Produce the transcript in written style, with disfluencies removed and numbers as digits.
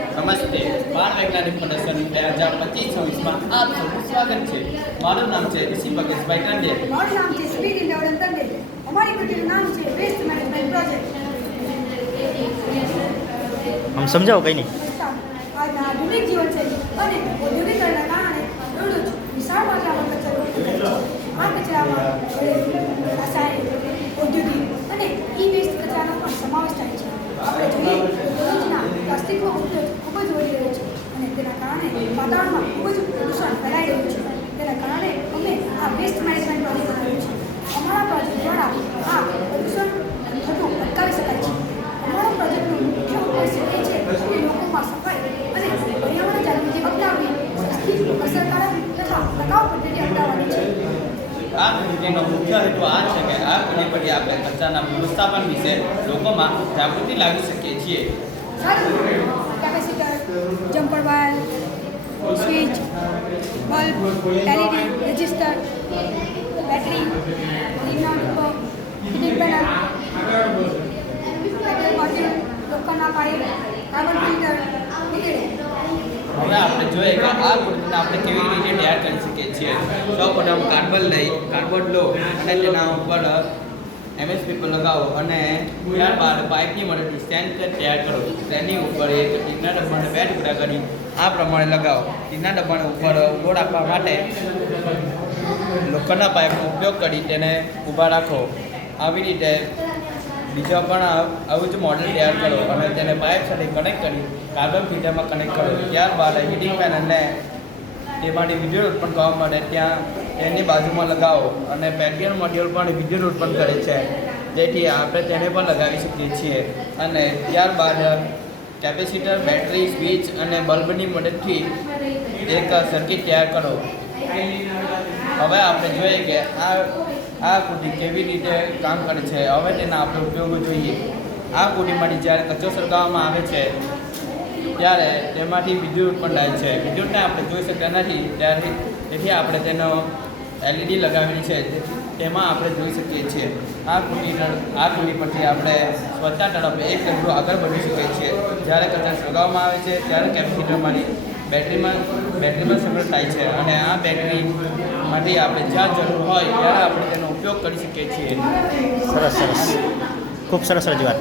નમસ્તે, બાળ વૈજ્ઞાનિક પ્રદર્શન 2025-26માં આપ સૌનું સ્વાગત છે। મારું નામ છે ઋષિ ભગતભાઈ ટંડે। મારું નામ છે સ્પીડ ઇન્ડોડન ટંડે। અમારી કૃતિનું નામ છે વેસ્ટ મેનેજમેન્ટ પ્રોજેક્ટ। हम समझाओ कहीं नहीं। આજના આધુનિક જીવનશૈલી અને ઔદ્યોગિકરણના કારણે દરરોજ વિશાળ માત્રામાં કચરો ઉત્પન્ન થાય છે। આ કચરામાં ઘરેલું, રાસાયણિક, ઔદ્યોગિક અને ઈ-વેસ્ટ કચરાનો પણ સમાવેશ થાય છે। આપણે જોઈએ તો રોજના પ્લાસ્ટિકનો ઉપયોગ ખૂબ જ વધી રહ્યો છે અને તેના કારણે વાતાવરણમાં ખૂબ જ પ્રદૂષણ ફેલાઈ રહ્યું છે। તેના કારણે અમે આ વેસ્ટ મેનેજમેન્ટ પ્રોજેક્ટ બનાવ્યું છે। અમારા પ્રોજેક્ટ દ્વારા આ પ્રદૂષણ થતું અટકાવી શકાય છે। અમારા પ્રોજેક્ટનો મુખ્ય ઉદ્દેશ્ય એ છે કે લોકોમાં સફાઈ અને પર્યાવરણ જાગૃતિ અપનાવવી, સસ્તી, અસરકારક તથા ટકાઉ પદ્ધતિ અપનાવવાની છે। આ કૃતિનો મુખ્ય હેતુ આ છે કે આ કૃતિ પરથી આપણે કચરાના વ્યવસ્થાપન વિશે લોકોમાં જાગૃતિ લાવી શકીએ છીએ। Capacitor, jumper wire, switch, bulb, LED, register, battery, heating panel, petrol bottle, લોખંડના પાઇપ, કાર્બન ફિલ્ટર વગેરે। હવે આપણે જોઈએ કે આ કૃતિને આપણે કેવી રીતે તૈયાર કરી શકીએ છીએ। સૌપ્રથમ કાર્ડબોર્ડ લો અને તેના ઉપર MS પેપર લગાવો અને ત્યારબાદ પાઇપની મદદથી સ્ટેન્ડ તૈયાર કરો। તેની ઉપર એક ટીના ડબ્બાને બે ટુકડા કરી આ પ્રમાણે લગાવો। ટીના ડબ્બાને ઉપર ઊભો રાખવા માટે લોખંડના પાઇપનો ઉપયોગ કરી તેને ઊભા રાખો। આવી રીતે બીજા પણ આવું જ મોડેલ તૈયાર કરો અને તેને પાઇપ સાથે કનેક્ટ કરી કાર્બન ફિલ્ટરમાં કનેક્ટ કરો। ત્યારબાદ હીટિંગ પેનલને તેમાંથી વિદ્યુત ઉત્પન્ન કરવા માટે ત્યાં તેની બાજુમાં લગાવો અને પેલ્ટિયર મોડ્યુલ પણ વિદ્યુત ઉત્પન્ન કરે છે, જેથી આપણે તેને પણ લગાવી શકીએ છીએ। અને ત્યારબાદ કેપેસિટર, બેટરી, સ્વિચ અને બલ્બની મદદથી એક સર્કિટ તૈયાર કરો। હવે આપણે જોઈએ કે આ કૃતિ કેવી રીતે કામ કરે છે। હવે તેના આપણે ઉપયોગો જોઈએ। આ કૃતિમાંથી જ્યારે કચરો સળગાવવામાં આવે છે ત્યારે તેમાંથી વિદ્યુત ઉત્પન્ન થાય છે। વિદ્યુતને આપણે જોઈ શકતા નથી તેથી આપણે તેનો LED લગાવેલી છે, તેમાં આપણે જોઈ શકીએ છીએ। આ કૃતિ પરથી આપણે સ્વચ્છતા તરફ એક ડગલું આગળ વધી શકીએ છીએ। જ્યારે કચરો સળગાવવામાં આવે છે ત્યારે કેપેસિટરમાંથી બેટરીમાં સંગ્રહ થાય છે અને આ બેટરીમાંથી આપણે જ્યાં જરૂર હોય ત્યારે આપણે તેનો ઉપયોગ કરી શકીએ છીએ। સરસ સરસ, ખૂબ સરસ રજૂઆત।